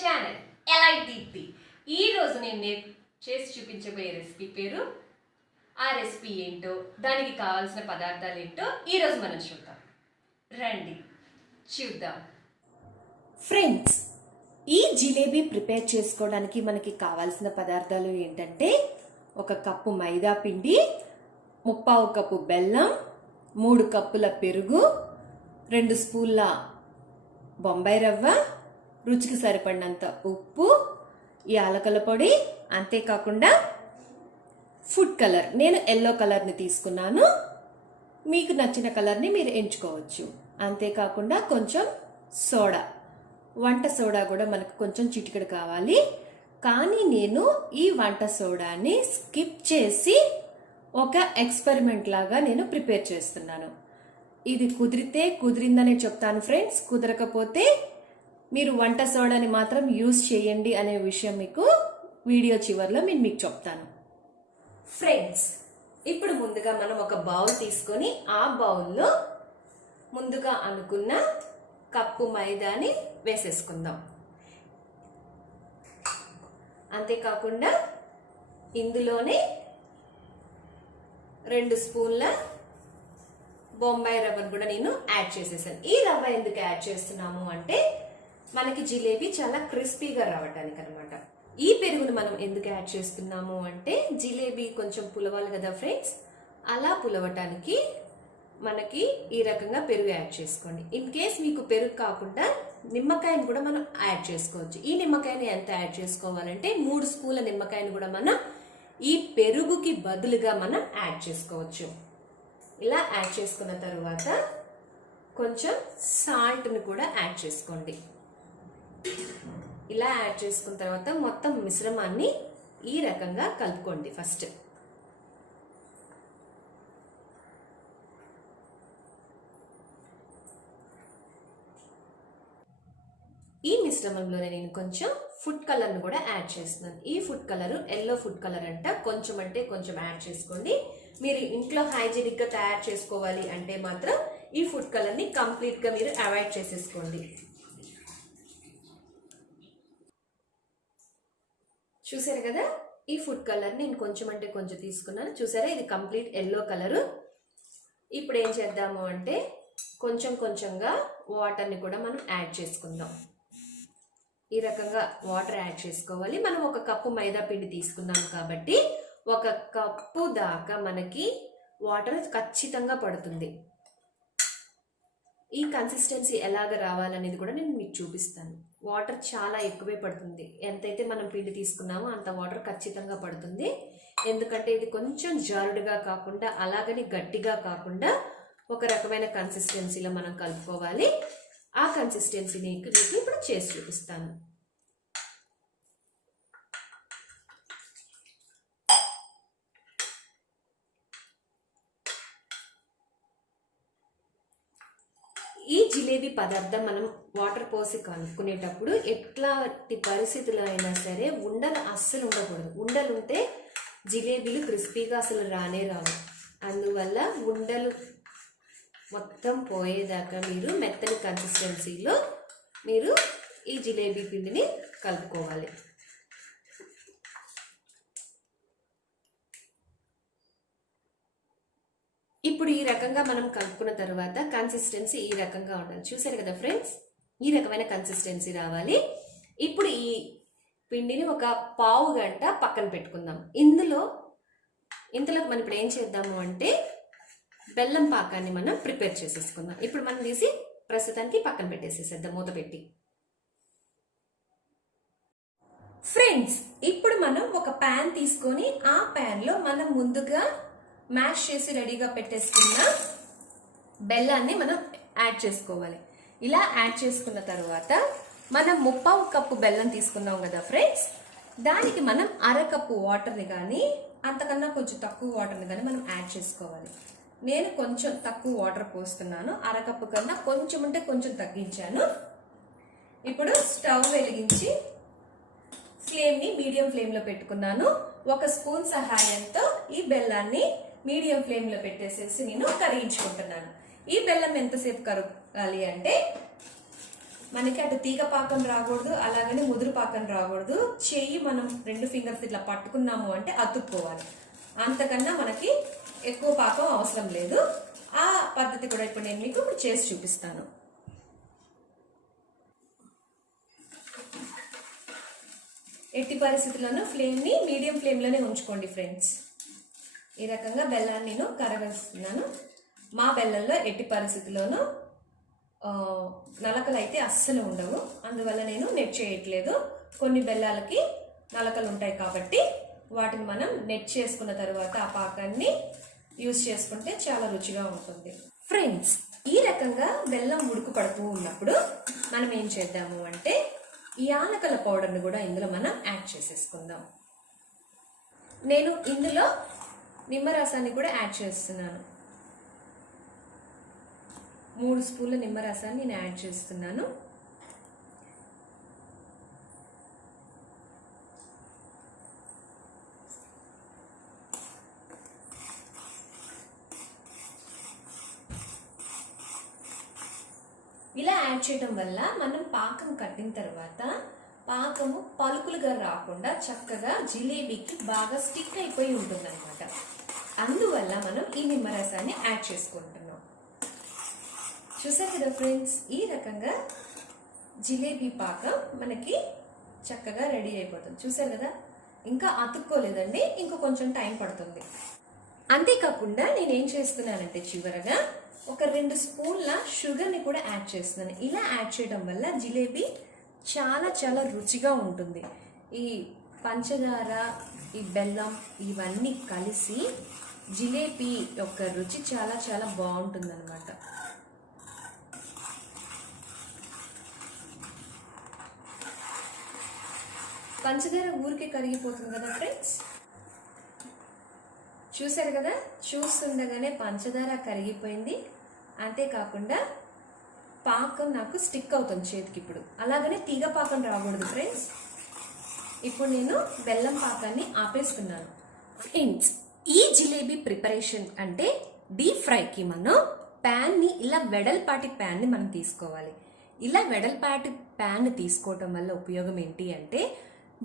Channel elite Deepti. ఈరోజు నేను చేసి చూపించబోయే రెసిపీ పేరు, ఆ రెసిపీ ఏంటో, దానికి కావాల్సిన పదార్థాలు ఏంటో ఈరోజు మనం చూద్దాం. రండి చూద్దాం. ఫ్రెండ్స్, ఈ జిలేబీ ప్రిపేర్ చేసుకోవడానికి మనకి కావాల్సిన పదార్థాలు ఏంటంటే 1 కప్పు మైదా పిండి, 3/4 కప్పు బెల్లం, 3 కప్పుల పెరుగు, 2 స్పూన్ల బొంబాయి రవ్వ, రుచికి సరిపడినంత ఉప్పు, యాలకుల పొడి, అంతేకాకుండా ఫుడ్ కలర్. నేను ఎల్లో కలర్ని తీసుకున్నాను, మీకు నచ్చిన కలర్ని మీరు ఎంచుకోవచ్చు. అంతేకాకుండా కొంచెం సోడా, వంట సోడా కూడా మనకు కొంచెం చిటికెడు కావాలి. కానీ నేను ఈ వంట సోడాని స్కిప్ చేసి ఒక ఎక్స్పెరిమెంట్ లాగా నేను ప్రిపేర్ చేస్తున్నాను. ఇది కుదిరితే కుదిరిందనే చెప్తాను ఫ్రెండ్స్, కుదరకపోతే మీరు వంట సోడాని మాత్రం యూజ్ చేయండి అనే విషయం మీకు వీడియో చివరిలో నేను మీకు చెప్తాను. ఫ్రెండ్స్, ఇప్పుడు ముందుగా మనం ఒక బౌల్ తీసుకొని ఆ బౌల్లో ముందుగా అనుకున్న కప్పు మైదాని వేసేసుకుందాం. అంతేకాకుండా ఇందులోనే 2 స్పూన్ల బొంబాయి రవ్వను కూడా నేను యాడ్ చేసేసాను. ఈ రవ్వ ఎందుకు యాడ్ చేస్తున్నాము అంటే మనకి జిలేబీ చాలా క్రిస్పీగా రావడానికి అనమాట. ఈ పెరుగును మనం ఎందుకు యాడ్ చేస్తున్నాము అంటే జిలేబీ కొంచెం పులవాలి కదా ఫ్రెండ్స్, అలా పులవటానికి మనకి ఈ రకంగా పెరుగు యాడ్ చేసుకోండి. ఇన్ కేస్ మీకు పెరుగు కాకుండా నిమ్మకాయని కూడా మనం యాడ్ చేసుకోవచ్చు. ఈ నిమ్మకాయని ఎంత యాడ్ చేసుకోవాలంటే 3 స్పూన్ల నిమ్మకాయని కూడా మనం ఈ పెరుగుకి బదులుగా మనం యాడ్ చేసుకోవచ్చు. ఇలా యాడ్ చేసుకున్న తర్వాత కొంచెం సాల్ట్ని కూడా యాడ్ చేసుకోండి. ఇలా యాడ్ చేసుకున్న తర్వాత మొత్తం మిశ్రమాన్ని ఈ రకంగా కలుపుకోండి. ఫస్ట్ ఈ మిశ్రమంలోనే నేను కొంచెం ఫుడ్ కలర్ను కూడా యాడ్ చేస్తున్నాను. ఈ food colour yellow food colour అంట, కొంచెం అంటే కొంచెం యాడ్ చేసుకోండి. మీరు ఇంట్లో హైజీనిక్గా తయారు చేసుకోవాలి అంటే మాత్రం ఈ ఫుడ్ కలర్ని కంప్లీట్గా మీరు అవాయిడ్ చేసేసుకోండి. చూసారు కదా, ఈ ఫుడ్ కలర్ నేను కొంచెం అంటే కొంచెం తీసుకున్నాను. చూసారా, ఇది కంప్లీట్ ఎల్లో కలరు. ఇప్పుడు ఏం చేద్దాము అంటే కొంచెం కొంచెంగా వాటర్ని కూడా మనం యాడ్ చేసుకుందాం. ఈ రకంగా వాటర్ యాడ్ చేసుకోవాలి. మనం 1 కప్పు మైదా పిండి తీసుకున్నాం కాబట్టి 1 కప్పు దాకా మనకి వాటర్ ఖచ్చితంగా పడుతుంది. ఈ కన్సిస్టెన్సీ ఎలాగ రావాలనేది కూడా నేను మీకు చూపిస్తాను. వాటర్ చాలా ఎక్కువే పడుతుంది. ఎంతైతే మనం పిండి తీసుకున్నామో అంత వాటర్ ఖచ్చితంగా పడుతుంది. ఎందుకంటే ఇది కొంచెం జారుడుగా కాకుండా అలాగని గట్టిగా కాకుండా ఒక రకమైన కన్సిస్టెన్సీలో మనం కలుపుకోవాలి. ఆ కన్సిస్టెన్సీని మీకు ఇప్పుడు చేసి చూపిస్తాను. ఈ జిలేబీ పదార్థం మనం వాటర్ పోసి కలుపుకునేటప్పుడు ఎట్లాంటి పరిస్థితుల్లో అయినా సరే ఉండలు అస్సలు ఉండకూడదు. ఉండలు ఉంటే జిలేబీలు క్రిస్పీగా అసలు రానే రావు. అందువల్ల ఉండలు మొత్తం పోయేదాకా మీరు మెత్తని కన్సిస్టెన్సీలో మీరు ఈ జిలేబీ పిండిని కలుపుకోవాలి. ఇప్పుడు ఈ రకంగా మనం కలుపుకున్న తర్వాత కన్సిస్టెన్సీ ఈ రకంగా ఉండాలి. చూసారు కదా ఫ్రెండ్స్, ఈ రకమైన కన్సిస్టెన్సీ రావాలి. ఇప్పుడు ఈ పిండిని ఒక పావు గంట పక్కన పెట్టుకుందాం. ఇందులో మనం ఇప్పుడు ఏం చేద్దాము అంటే బెల్లం పాకాన్ని మనం ప్రిపేర్ చేసేసుకుందాం. ఇప్పుడు మనం తీసి ప్రస్తుతానికి పక్కన పెట్టేసేసేద్దాం మూత పెట్టి. ఫ్రెండ్స్, ఇప్పుడు మనం ఒక ప్యాన్ తీసుకొని ఆ ప్యాన్లో మనం ముందుగా మ్యాష్ చేసి రెడీగా పెట్టేసుకున్న బెల్లాన్ని మనం యాడ్ చేసుకోవాలి. ఇలా యాడ్ చేసుకున్న తర్వాత మనం 3/4 కప్పు బెల్లం తీసుకున్నాం కదా ఫ్రెండ్స్, దానికి మనం 1/2 కప్పు వాటర్ని కానీ అంతకన్నా కొంచెం తక్కువ వాటర్ని కానీ మనం యాడ్ చేసుకోవాలి. నేను కొంచెం తక్కువ వాటర్ పోస్తున్నాను, 1/2 కప్పు కన్నా కొంచెం అంటే కొంచెం తగ్గించాను. ఇప్పుడు స్టవ్ వెలిగించి ఫ్లేమ్ని మీడియం ఫ్లేమ్లో పెట్టుకున్నాను. 1 స్పూన్ సహాయంతో ఈ బెల్లాన్ని మీడియం ఫ్లేమ్లో పెట్టేసేసి నేను కరిగించుకుంటున్నాను. ఈ బెల్లం ఎంతసేపు కరగాలి అంటే మనకి అటు తీగ పాకం రాకూడదు, అలాగని ముదురు పాకం రాకూడదు. చెయ్యి మనం 2 ఫింగర్స్ ఇట్లా పట్టుకున్నాము అంటే అతుక్కోవాలి. అంతకన్నా మనకి ఎక్కువ పాకం అవసరం లేదు. ఆ పద్ధతి కూడా ఇప్పుడు నేను మీకు చేసి చూపిస్తాను. ఎట్టి పరిస్థితుల్లోనూ ఫ్లేమ్ని మీడియం ఫ్లేమ్లోనే ఉంచుకోండి ఫ్రెండ్స్. ఈ రకంగా బెల్లాన్ని నేను కరగస్తున్నాను. మా బెల్లంలో ఎట్టి పరిస్థితుల్లోనూ నలకలు అయితే అస్సలు ఉండవు, అందువల్ల నేను నెట్ చేయట్లేదు. కొన్ని బెల్లాలకి నలకలు ఉంటాయి కాబట్టి వాటిని మనం నెట్ చేసుకున్న తర్వాత ఆ పాకాన్ని యూజ్ చేసుకుంటే చాలా రుచిగా ఉంటుంది. ఫ్రెండ్స్, ఈ రకంగా బెల్లం ఉడుకు పడుతూ ఉన్నప్పుడు మనం ఏం చేద్దాము అంటే ఈ యాలకల పౌడర్ని కూడా ఇందులో మనం యాడ్ చేసేసుకుందాం. నేను ఇందులో నిమ్మరసాన్ని కూడా యాడ్ చేస్తున్నాను. 3 స్పూన్ల నిమ్మరసాన్ని నేను యాడ్ చేస్తున్నాను. ఇలా యాడ్ చేయడం వల్ల మనం పాకం కట్టిన తర్వాత పాకము పలుకులుగా రాకుండా చక్కగా జిలేబీకి బాగా స్టిక్ అయిపోయి ఉంటుంది అనమాట. అందువల్ల మనం ఈ నిమ్మరసాన్ని యాడ్ చేసుకుంటున్నాం. చూసారు కదా ఫ్రెండ్స్, ఈ రకంగా జిలేబీ పాకం మనకి చక్కగా రెడీ అయిపోతుంది. చూసారు కదా, ఇంకా అతుక్కోలేదండి, ఇంకా కొంచెం టైం పడుతుంది. అంతేకాకుండా నేనేం చేస్తున్నానంటే చివరగా ఒక 2 స్పూన్ల షుగర్ని కూడా యాడ్ చేస్తున్నాను. ఇలా యాడ్ చేయడం వల్ల జిలేబీ చాలా చాలా రుచిగా ఉంటుంది. ఈ పంచదార, ఈ బెల్లం ఇవన్నీ కలిసి జిలేబీ యొక్క రుచి చాలా చాలా బాగుంటుంది అనమాట. పంచదార ఊరికే కరిగిపోతుంది కదా ఫ్రెండ్స్. చూసారు కదా, చూస్తుండగానే పంచదార కరిగిపోయింది. అంతేకాకుండా పాకం నాకు స్టిక్ అవుతుంది చేతికి. ఇప్పుడు అలాగనే తీగ పాకం రాకూడదు ఫ్రెండ్స్. ఇప్పుడు నేను బెల్లం పాకాన్ని ఆపేస్తున్నాను. ఫ్రెండ్స్, ఈ జిలేబీ ప్రిపరేషన్ అంటే డీప్ ఫ్రైకి మనం ప్యాన్ని ఇలా వెడల్పాటి ప్యాన్ని మనం తీసుకోవాలి. ఇలా వెడల్పాటి ప్యాన్ తీసుకోవటం వల్ల ఉపయోగం ఏంటి అంటే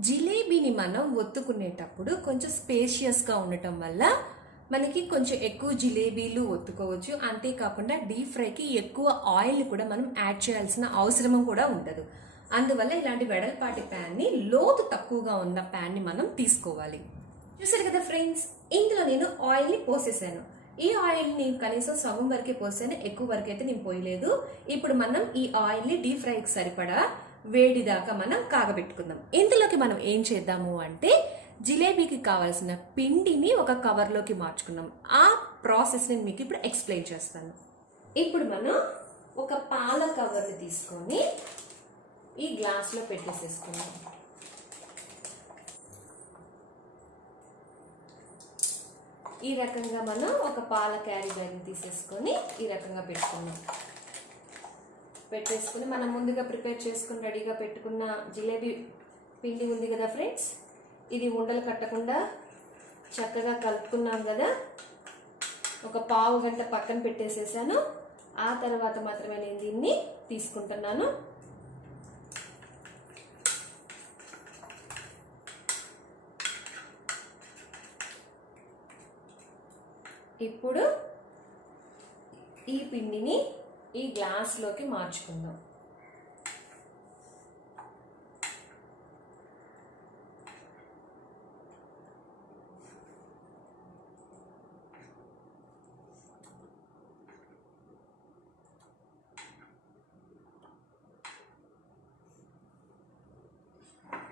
జిలేబీని మనం ఒత్తుకునేటప్పుడు కొంచెం స్పేషియస్గా ఉండటం వల్ల మనకి కొంచెం ఎక్కువ జిలేబీలు ఒత్తుకోవచ్చు. అంతేకాకుండా డీప్ ఫ్రైకి ఎక్కువ ఆయిల్ కూడా మనం యాడ్ చేయాల్సిన అవసరం కూడా ఉండదు. అందువల్ల ఇలాంటి వెడల్పాటి ప్యాన్ని, లోతు తక్కువగా ఉన్న ప్యాన్ని మనం తీసుకోవాలి. చూసారు కదా ఫ్రెండ్స్, ఇందులో నేను ఆయిల్ని పోసేసాను. ఈ ఆయిల్ నేను కనీసం సగం వరకే పోసాను, ఎక్కువ వరకు అయితే నేను పోయలేదు. ఇప్పుడు మనం ఈ ఆయిల్ని డీప్ ఫ్రైకి సరిపడా వేడి దాకా మనం కాగబెట్టుకుందాం. ఇందులోకి మనం ఏం చేద్దాము అంటే జిలేబీకి కావాల్సిన పిండిని ఒక కవర్లోకి మార్చుకున్నాం. ఆ ప్రాసెస్ నేను మీకు ఇప్పుడు ఎక్స్ప్లెయిన్ చేస్తాను. ఇప్పుడు మనం ఒక పాల కవర్ని తీసుకొని ఈ గ్లాస్లో పెట్టేసేసుకున్నాం. ఈ రకంగా మనం ఒక పాల క్యారీ బ్యాగ్ని తీసేసుకొని ఈ రకంగా పెట్టేసుకుని మనం ముందుగా ప్రిపేర్ చేసుకుని రెడీగా పెట్టుకున్న జిలేబీ పిండి ఉంది కదా ఫ్రెండ్స్, ఇది ఉండలు కట్టకుండా చక్కగా కలుపుకున్నాం కదా. ఒక పావు గంట పక్కన పెట్టేసేసాను. ఆ తర్వాత మాత్రమే నేను దీన్ని తీసుకుంటున్నాను. ఇప్పుడు ఈ పిండిని ఈ గ్లాస్లోకి మార్చుకుందాం.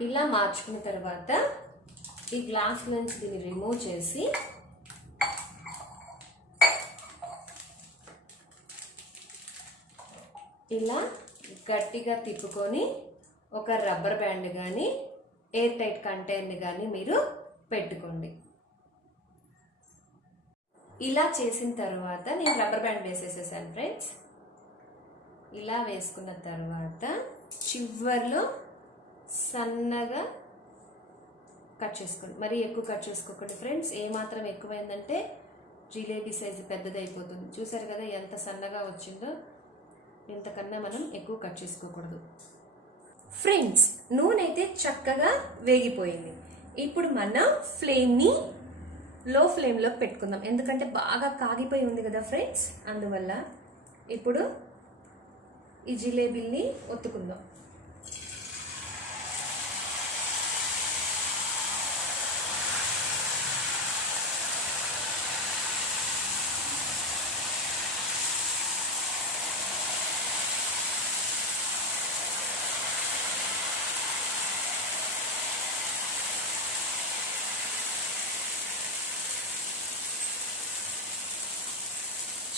ఇలా మార్చుకున్న తర్వాత ఈ గ్లాస్ నుంచి దీన్ని రిమూవ్ చేసి ఇలా గట్టిగా తిప్పుకొని ఒక రబ్బర్ బ్యాండ్ కానీ ఎయిర్ టైట్ కంటైనర్ కానీ మీరు పెట్టుకోండి. ఇలా చేసిన తర్వాత నేను రబ్బర్ బ్యాండ్ వేసేసేసాను ఫ్రెండ్స్. ఇలా వేసుకున్న తర్వాత చివర్లో సన్నగా కట్ చేసుకోండి. మరీ ఎక్కువ కట్ చేసుకోకండి ఫ్రెండ్స్. ఏమాత్రం ఎక్కువైందంటే జిలేబీ సైజు పెద్దది అయిపోతుంది. చూసారు కదా ఎంత సన్నగా వచ్చిందో. ఇంతకన్నా మనం ఎక్కువ కట్ చేసుకోకూడదు. ఫ్రెండ్స్, నూనె అయితే చక్కగా వేగిపోయింది. ఇప్పుడు మనం ఫ్లేమ్ని లో ఫ్లేమ్లో పెట్టుకుందాం, ఎందుకంటే బాగా కాగిపోయి ఉంది కదా ఫ్రెండ్స్. అందువల్ల ఇప్పుడు ఈ జిలేబీల్ని ఒత్తుకుందాం.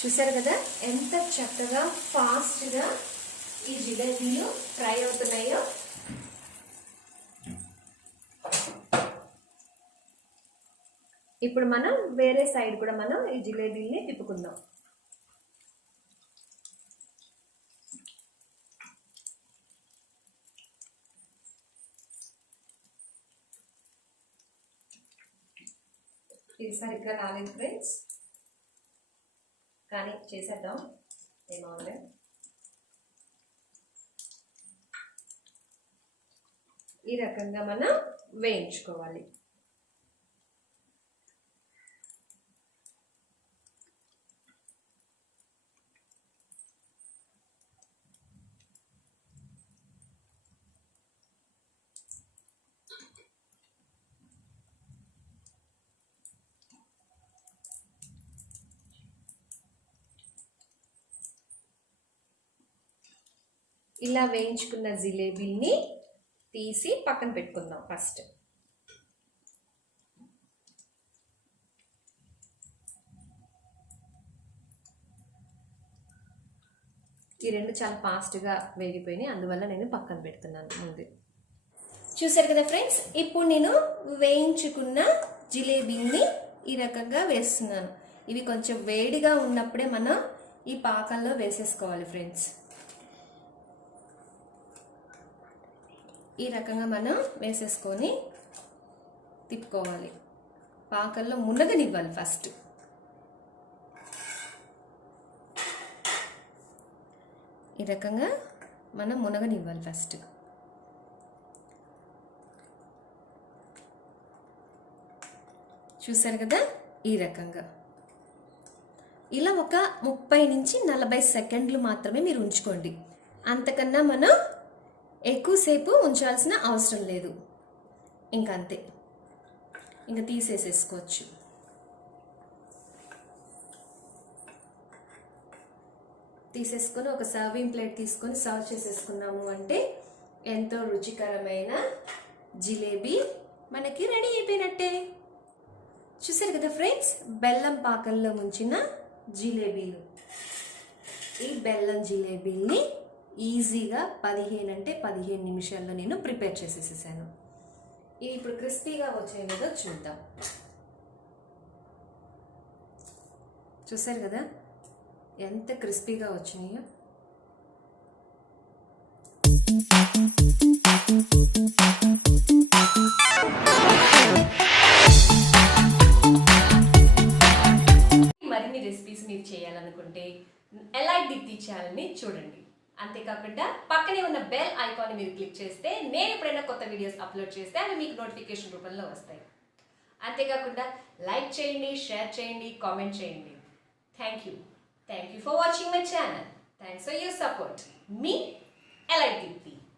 చూసారు కదా ఎంత చక్కగా ఫాస్ట్గా ఈ జిలేబీలు ఫ్రై అవుతున్నాయో. ఇప్పుడు మనం వేరే సైడ్ కూడా మనం ఈ జిలేబీల్ని తిప్పుకుందాం. ఇది సరిగ్గా రాలేదు ఫ్రెండ్స్, కానీ చేసేద్దాం, ఏమవులే. ఈ రకంగా మనం వేయించుకోవాలి. ఇలా వేయించుకున్న జిలేబీని తీసి పక్కన పెట్టుకుందాం ఫస్ట్. ఈ రెండు చాలా ఫాస్ట్గా వేగిపోయినాయి, అందువల్ల నేను పక్కన పెడుతున్నాను ముందు. చూసారు కదా ఫ్రెండ్స్, ఇప్పుడు నేను వేయించుకున్న జిలేబీని ఈ రకంగా వేస్తున్నాను. ఇవి కొంచెం వేడిగా ఉన్నప్పుడే మనం ఈ పాకంలో వేసేసుకోవాలి ఫ్రెండ్స్. ఈ రకంగా మనం వేసేసుకొని తిప్పుకోవాలి. పాకంలో మునగనివ్వాలి ఫస్ట్. ఈ రకంగా మనం మునగనివ్వాలి ఫస్ట్. చూసారు కదా, ఈ రకంగా ఇలా ఒక 30 నుంచి 40 సెకండ్లు మాత్రమే మీరు ఉంచుకోండి. అంతకన్నా మనం ఎక్కువసేపు ఉంచాల్సిన అవసరం లేదు. ఇంకా అంతే, ఇంకా తీసేసేసుకోవచ్చు. తీసేసుకొని ఒక సర్వింగ్ ప్లేట్ తీసుకొని సర్వ్ చేసేసుకున్నాము అంటే ఎంతో రుచికరమైన జిలేబీ మనకి రెడీ అయిపోయినట్టే. చూసారు కదా ఫ్రెండ్స్, బెల్లం పాకంలో ముంచిన జిలేబీలు. ఈ బెల్లం జిలేబీల్ని ఈజీగా 15 నిమిషాల్లో నేను ప్రిపేర్ చేసేసేసాను. ఇవి ఇప్పుడు క్రిస్పీగా వచ్చాయి లేదో చూద్దాం. చూసారు కదా ఎంత క్రిస్పీగా వచ్చినాయో. మరిన్ని రెసిపీస్ మీరు చేయాలనుకుంటే ఎలైట్ దీప్తి ఛానల్ని చూడండి. అంతేకాకుండా పక్కనే ఉన్న బెల్ ఐకాన్ని మీరు క్లిక్ చేస్తే నేను ఎప్పుడైనా కొత్త వీడియోస్ అప్లోడ్ చేస్తే అవి మీకు నోటిఫికేషన్ రూపంలో వస్తాయి. అంతేకాకుండా లైక్ చేయండి, షేర్ చేయండి, కామెంట్ చేయండి. Thank you for watching my channel. Thanks for your support. మీ ఎలైట్ దీప్తి.